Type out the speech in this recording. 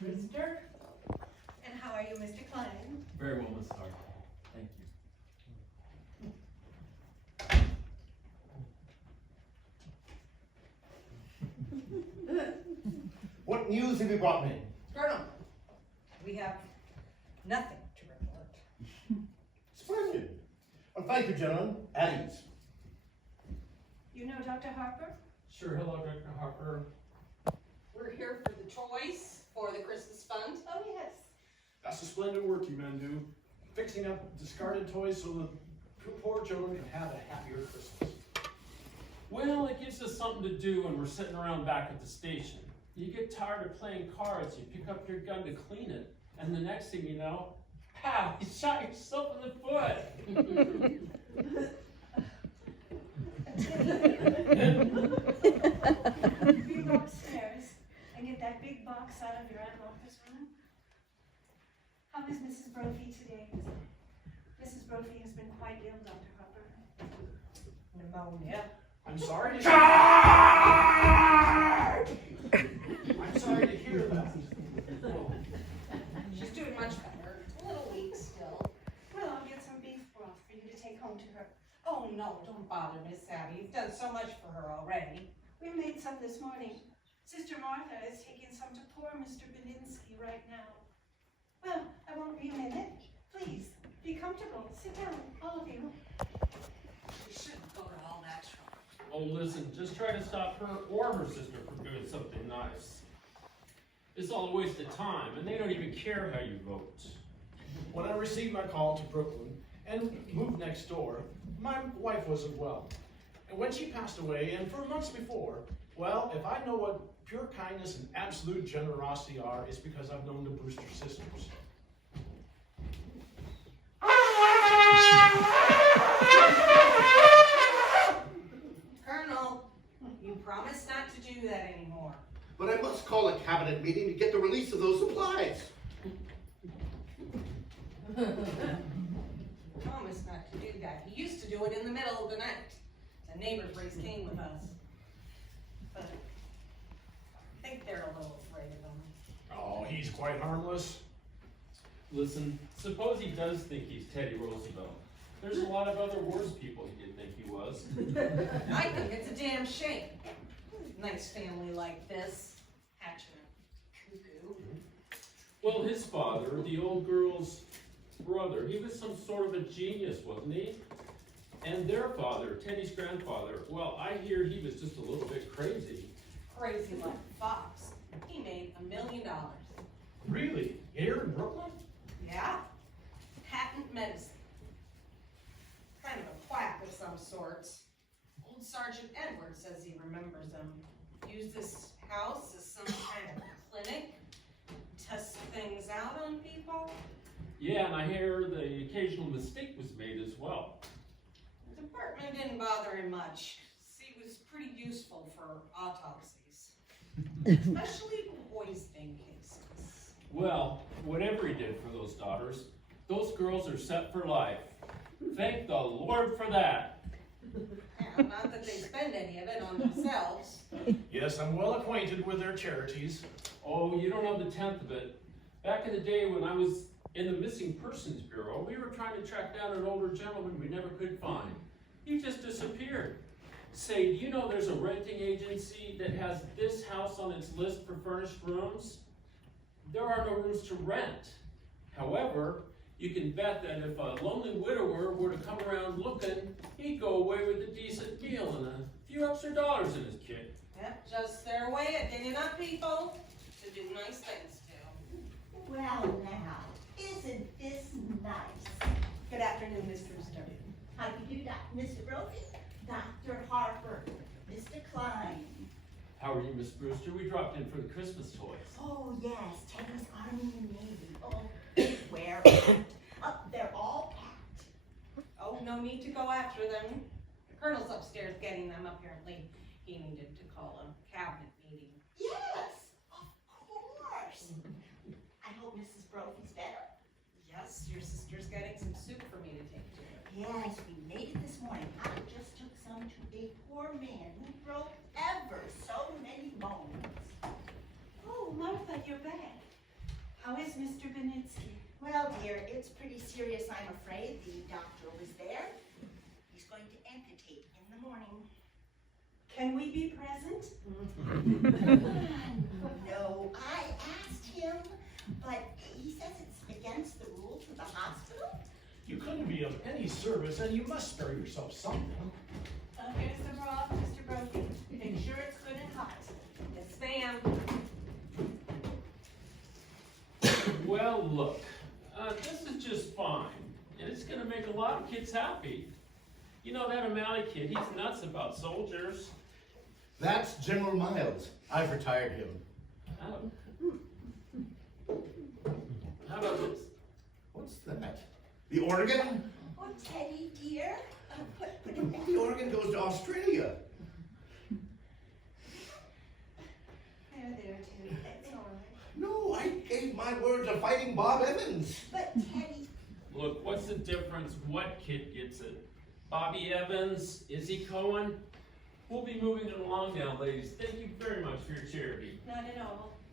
Brewster. And how are you, Mr. Klein? Very well, Miss Hart. Thank you. What news have you brought me? Colonel, we have nothing to report. Splendid. Well, thank you, gentlemen. At ease. You know Dr. Harper? Sure, hello, Dr. Harper. We're here for the toys for the Christmas fund. Oh, yes. That's the splendid work you men do, fixing up discarded toys so the poor children can have a happier Christmas. Well, it gives us something to do when we're sitting around back at the station. You get tired of playing cards, you pick up your gun to clean it, and the next thing you know, pow, you shot yourself in the foot. You go upstairs and get that big box out of your Aunt Martha's room. How is Mrs. Brophy today? Mrs. Brophy has been quite ill, Dr. Harper. Pneumonia. I'm sorry to I'm sorry to hear that. She's doing much better. A little weak still. Well, I'll get some beef broth for you to take home to her. Oh no, don't bother, Miss Abby. You've done so much for her already. We made some this morning. Sister Martha is taking some to poor Mr. Belinsky right now. Well, I won't be a minute. Please, be comfortable. Sit down, all of you. We shouldn't go to all that trouble. Oh, listen, just try to stop her or her sister from doing something nice. It's all a waste of time, and they don't even care how you vote. When I received my call to Brooklyn and moved next door, my wife wasn't well. And when she passed away, and for months before, well, if I know what pure kindness and absolute generosity are, it's because I've known the Brewster sisters. Colonel, you promised not to do that anymore. But I must call a cabinet meeting to get the release of those supplies. Promised not to do that. He used to do it in the middle of the night. The neighbors raised Cain with us. But I think they're a little afraid of him. Oh, he's quite harmless. Listen, suppose he does think he's Teddy Roosevelt. There's a lot of other worse people he did think he was. I think it's a damn shame. Nice family like this, hatching a cuckoo. Well, his father, the old girl's brother, he was some sort of a genius, wasn't he? And their father, Teddy's grandfather, well, I hear he was just a little bit crazy. Crazy like a fox. He made $1 million. Really? Here in Brooklyn? Yeah. Patent medicine. Kind of a quack of some sorts. Old Sergeant Edwards says he remembers him. Used this house as some kind of clinic. Test things out on people. Yeah, and I hear the occasional mistake was made as well. The department didn't bother him much. He was pretty useful for autopsies. Especially poisoning cases. Well, whatever he did for those daughters, those girls are set for life. Thank the Lord for that. Yeah, not that they spend any of it on themselves. Yes, I'm well acquainted with their charities. Oh, you don't know the tenth of it. Back in the day when I was in the Missing Persons Bureau, we were trying to track down an older gentleman we never could find. He just disappeared. Say, do you know there's a renting agency that has this house on its list for furnished rooms? There are no rooms to rent. However, you can bet that if a lonely widower were to come around looking, he'd go away with a decent meal and a few extra dollars in his kit. Yep, just their way of digging up people to do nice things to. Well now, isn't this nice? Good afternoon, Miss Brewster. How do you do, Mr. Brophy? Dr. Harper, Mr. Klein. How are you, Miss Brewster? We dropped in for the Christmas toys. Oh yes, Teddy's Army and Navy. Oh, where? They're all packed. Oh, no need to go after them. The colonel's upstairs getting them. Apparently, he needed to call a cabinet meeting. Yes, of course. I hope Mrs. Brophy's better. Yes, your sister's getting some soup for me to take to her. Yes, we made it this morning. I just took some to a poor man who broke ever so many bones. Oh, Martha, you're back. How is Mr. Benitsky? Well, dear, it's pretty serious, I'm afraid. The doctor was there. He's going to amputate in the morning. Can we be present? No, I asked him, but he says it's against the rules of the hospital. You couldn't be of any service, and you must spare yourself something. Here's the broth, Mr. Brophy. Make sure it's good and hot. Yes, ma'am. Well, look, this is just fine, and it's gonna make a lot of kids happy. You know that O'Malley kid, he's nuts about soldiers. That's General Miles. I've retired him. How about this? What's that? The Oregon? Oh, Teddy, dear, put it back. The Oregon goes to Australia. There, too. It's all right. No, I gave my word to Fighting Bob Evans. But Teddy, Look, what's the difference? What kid gets it? Bobby Evans, Izzy Cohen? We'll be moving it along now, ladies. Thank you very much for your charity. Not at all.